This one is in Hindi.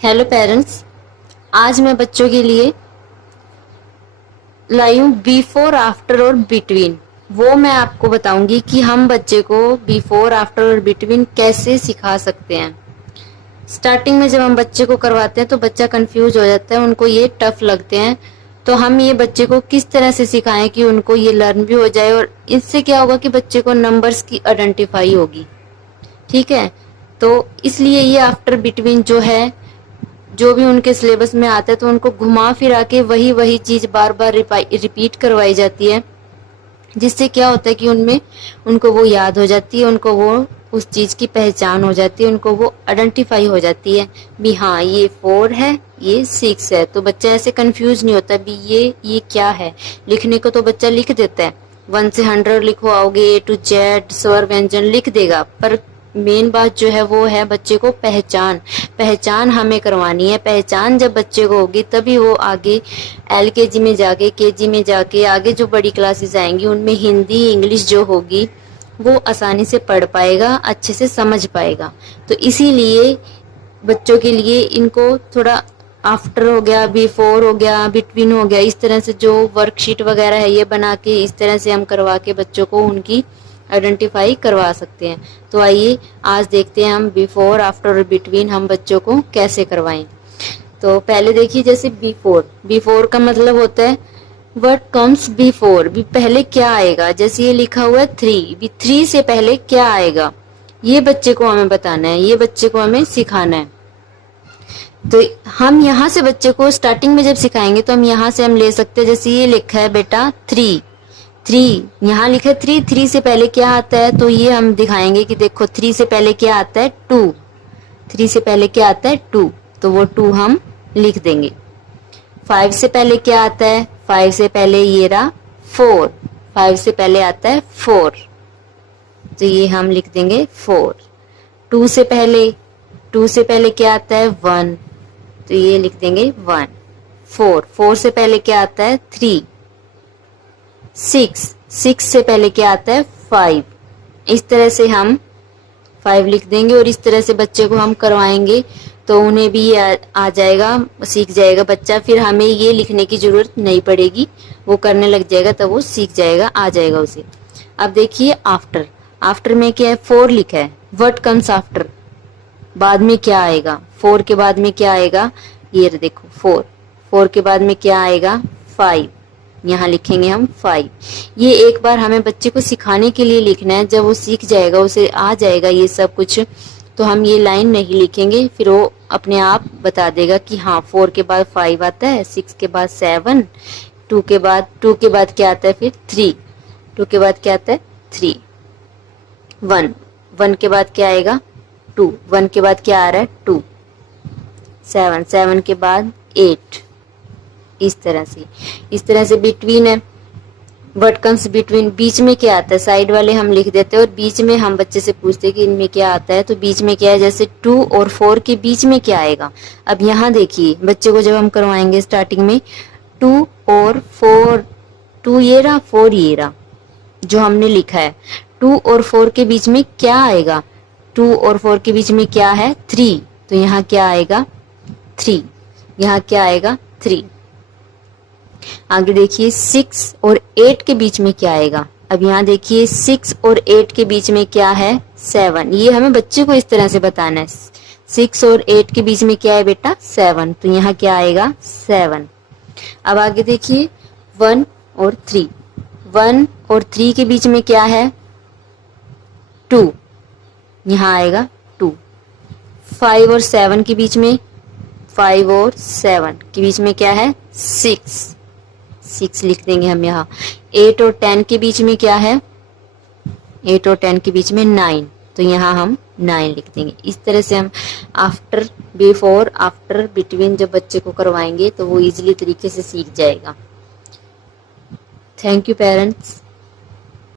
हेलो पेरेंट्स, आज मैं बच्चों के लिए लाई हूँ बिफोर, आफ्टर और बिटवीन। वो मैं आपको बताऊंगी कि हम बच्चे को बिफोर, आफ्टर और बिटवीन कैसे सिखा सकते हैं। स्टार्टिंग में जब हम बच्चे को करवाते हैं तो बच्चा कंफ्यूज हो जाता है, उनको ये टफ लगते हैं। तो हम ये बच्चे को किस तरह से सिखाएं कि उनको ये लर्न भी हो जाए, और इससे क्या होगा कि बच्चे को नंबर्स की आइडेंटिफाई होगी। ठीक है, तो इसलिए ये आफ्टर बिटवीन जो है, जो भी उनके सिलेबस में आता है तो उनको घुमा फिरा के वही वही चीज बार बार रिपीट करवाई जाती है, जिससे क्या होता है कि उनमें उनको वो याद हो जाती है, उनको वो उस चीज की पहचान हो जाती है, उनको वो आइडेंटिफाई हो जाती है भी हाँ ये 4 है, ये 6 है। तो बच्चा ऐसे कंफ्यूज नहीं होता भी ये क्या है। लिखने को तो बच्चा लिख देता है, 1 से 100 लिखो आओगे, A to Z स्वर व्यंजन लिख देगा, पर मेन बात जो है वो है बच्चे को पहचान। पहचान हमें करवानी है। पहचान जब बच्चे को होगी तभी वो आगे LKG में जाके, KG में जाके, आगे जो बड़ी क्लासेस आएंगी उनमें हिंदी इंग्लिश जो होगी वो आसानी से पढ़ पाएगा, अच्छे से समझ पाएगा। तो इसीलिए बच्चों के लिए इनको थोड़ा आफ्टर हो गया, बिफोर हो गया, बिटवीन हो गया, इस तरह से जो वर्कशीट वगैरह है ये बना के इस तरह से हम करवा के बच्चों को उनकी आइडेंटिफाई करवा सकते हैं। तो आइए आज देखते हैं हम बिफोर, आफ्टर और बिटवीन हम बच्चों को कैसे करवाएं। तो पहले देखिए, जैसे बिफोर, बिफोर का मतलब होता है व्हाट कम्स बिफोर, भी पहले क्या आएगा। जैसे ये लिखा हुआ है 3, भी 3 से पहले क्या आएगा, ये बच्चे को हमें बताना है, ये बच्चे को हमें सिखाना है। तो हम यहाँ से बच्चे को स्टार्टिंग में जब सिखाएंगे तो हम यहाँ से हम ले सकते हैं, जैसे ये लिखा है बेटा 3, 3 यहाँ लिखा है 3, 3 से पहले क्या आता है, तो ये हम दिखाएंगे कि देखो 3 से पहले क्या आता है 2, 3 से पहले क्या आता है 2, तो वो 2 हम लिख देंगे। 5 से पहले क्या आता है, 5 से पहले ये रहा 4, 5 से पहले आता है 4, तो ये हम लिख देंगे 4। 2 से पहले, 2 से पहले क्या आता है 1, तो ये लिख देंगे 1। 4, 4 से पहले क्या आता है 3। 6, 6 से पहले क्या आता है 5। इस तरह से हम 5 लिख देंगे और इस तरह से बच्चे को हम करवाएंगे तो उन्हें भी आ जाएगा, सीख जाएगा बच्चा। फिर हमें ये लिखने की जरूरत नहीं पड़ेगी, वो करने लग जाएगा तब वो सीख जाएगा, आ जाएगा उसे। अब देखिए आफ्टर, आफ्टर में क्या है 4 लिखा है, व्हाट कम्स आफ्टर, बाद में क्या आएगा, 4 के बाद में क्या आएगा, ये देखो 4, 4 के बाद में क्या आएगा 5, यहाँ लिखेंगे हम 5। ये एक बार हमें बच्चे को सिखाने के लिए लिखना है, जब वो सीख जाएगा, उसे आ जाएगा ये सब कुछ, तो हम ये लाइन नहीं लिखेंगे, फिर वो अपने आप बता देगा कि हाँ 4 के बाद 5 आता है, 6 के बाद 7, 2 के बाद क्या आता है फिर 3, 2 के बाद क्या आता है 3, 1, 1 के बाद क्या आएगा 2, 1 के बाद क्या आ रहा है 2, 7, 7 के बाद 8, इस तरह से बिटवीन है, व्हाट कम्स बिटवीन, बीच में क्या आता है, साइड वाले हम लिख देते हैं और बीच में हम बच्चे से पूछते हैं कि इनमें क्या आता है, तो बीच में क्या है, जैसे 2 और 4 के बीच में क्या आएगा। अब यहाँ देखिए बच्चे को जब हम करवाएंगे स्टार्टिंग में 2 और 4, 2 ये रहा 4 ये रहा, जो हमने लिखा है 2 और 4 के बीच में क्या आएगा, 2 और 4 के बीच में क्या है 3, तो यहाँ क्या आएगा 3, यहाँ क्या आएगा 3। आगे देखिए 6 और 8 के बीच में क्या आएगा, अब यहाँ देखिए 6 और 8 के बीच में क्या है 7, ये हमें बच्चे को इस तरह से बताना है। 6 और 8 के बीच में क्या है बेटा 7, तो यहाँ क्या आएगा 7। अब आगे देखिए 1 और 3, 1 और 3 के बीच में क्या है 2, यहाँ आएगा 2। 5 और 7 के बीच में, 5 और 7 के बीच में क्या है 6, 6 लिख देंगे हम यहाँ। 8 और 10 के बीच में क्या है, 8 और 10 के बीच में 9, तो यहाँ हम 9 लिख देंगे। इस तरह से हम आफ्टर, बिफोर, आफ्टर, बिटवीन जब बच्चे को करवाएंगे तो वो इजीली तरीके से सीख जाएगा। Thank you parents.